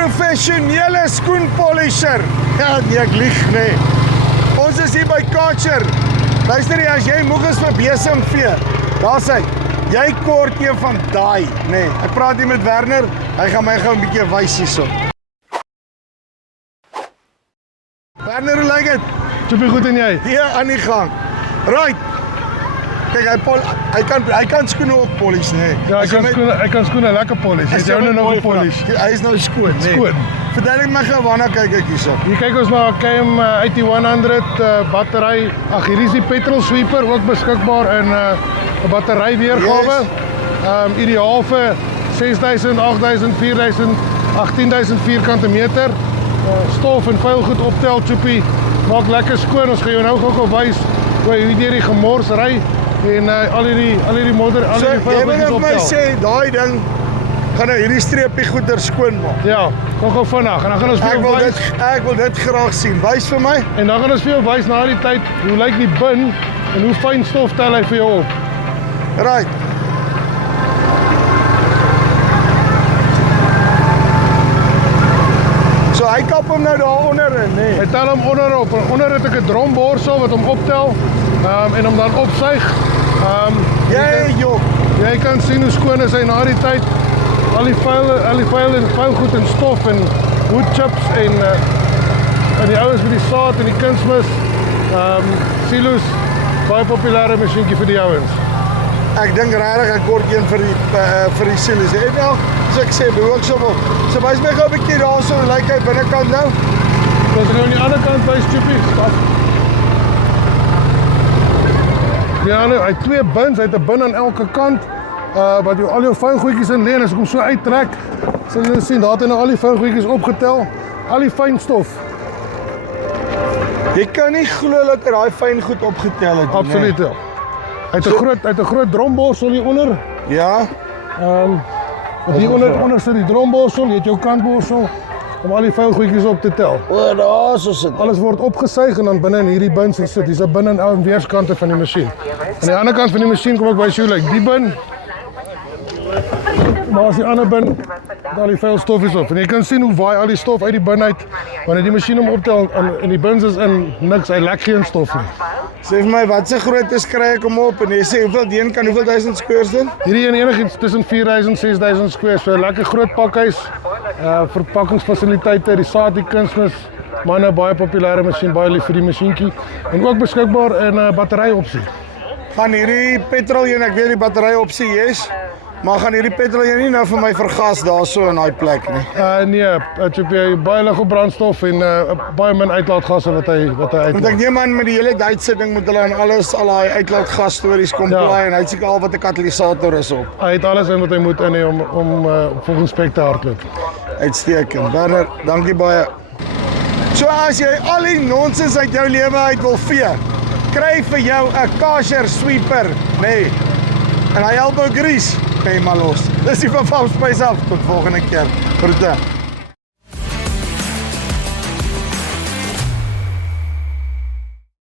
professionele skoenpolisher. Ja, nee, ek lieg, nee. Ons is hier by Karcher. Luister jy, as jy moeg is vir besemvee, daar sê, jy kort een van daai, nee. Ek praat hier met Werner, hy gaan my gou 'n bietjie wys hierso. Werner, hoe lyk dit? Super goed en jy? Hier aan die gang. Right. Kyk, hy kan skoene ook polish, nee. Ja, hy kan skoene lekker polish. Het jou nou gepolish? Hy is nou skoon, nee. Skoon. Verduidelik my gou, waarna kyk ek hierso? Hier kyk ons na 'n KM 8100 battery. Ag, hier is die petrol sweeper ook beskikbaar in 'n battery weergawe. Ideaal vir 6000, 8000, 4000, 18000 vierkante meter. Stof en vuil goed optel, Choopie. Maak lekker skoon. Ons gaan jou nou gou wys hoe jy deur die gemors ry en al hierdie modder, al hierdie vuil goed optel. Jy moet my sê, daai ding gaan nou hierdie streepie goeder skoon maak. Ja, kom gou vinnig en dan gaan ons vir jou wys. Ek wil dit graag sien. Wys vir my. En dan gaan ons vir jou wys na die tyd hoe lyk die bin en hoe fyn stof tel hy vir jou op. Right. So hy kap hom nou daar onderin, nee. Hy tel hom onderop. Onder het ek 'n dromborsel wat hom optel en hom dan opsuig. Jy kan sien hoe skoon is hy na die tyd. Al die vuil goed en stof en woodchips en die ouens met die saad en die kunsmis. Silos, baie populêre masjienkie vir die ouens. Ek dink regtig ek kort een vir die silos. Jy wel, soos ek sê, behoek so op. So wys my gou 'n bietjie daarso, hoe lyk hy binnekant nou? Ons gaan aan die ander kant wys, Choopie. Ja, hy het twee bins, hy het 'n bin aan elke kant. Wat jy al jou vuil goedjies in lê en as ek hom so uittrek, sal jy sien daar het hy nou al die vuil goedjies opgetel, al die fyn stof. Jy kan nie glo dat hy daai fyn goed opgetel het nie. Absoluut ja. Hy het 'n groot dromborsel hier onder. Ja. Hier onder sit die dromborsel, jy het jou kantborsel om al die vuil goedjies op te tel. O, daar so sit. Alles word opgesuig en dan binne in hierdie bins sit. Dis 'n bin aan weerskante van die masjien. Aan die ander kant van die masjien kom ek wys jou lyk die bin. Maar as die ander bin, daar die vuil stof is op. En jy kan sien hoe waai al die stof uit die bin uit. Wanneer die masjien hom optel en die bins is in niks, hy lek geen stof nie. Sê vir my, wat se grootte kry ek hom op en jy sê hoeveel deen kan hoeveel duisend squares doen? Hierdie een enigiets tussen 4000 6000 squares, so 'n lekker groot pakhuis. Verpakkingsfasiliteite, die saad, die kunsmis, maar nou baie populêre masjien, baie lief vir die masjienkie en ook beskikbaar in 'n battery opsie. Gaan hierdie petrol een, ek weet die battery opsie yes, maar gaan hierdie petrol een nie nou vir my vergas daarso in daai plek nie? Nee, Choopie, baie lig op brandstof en baie min uitlaatgasse wat hy Want ek uitlaat. neem aan met die hele Duitse ding moet hulle aan al daai uitlaatgas stories kom plaai en hy het seker al wat 'n katalisator is op. Hy het alles in wat hy moet in om volgens spek te hardloop. Uitstekend. Werner, dankie baie. So as jy al die nonsens uit jou lewe uit wil vee, kry vir jou 'n Karcher sweeper, nee. En hy elbow grease, nee maar los. Dis die van Vamspuis af, tot volgende keer. Groete.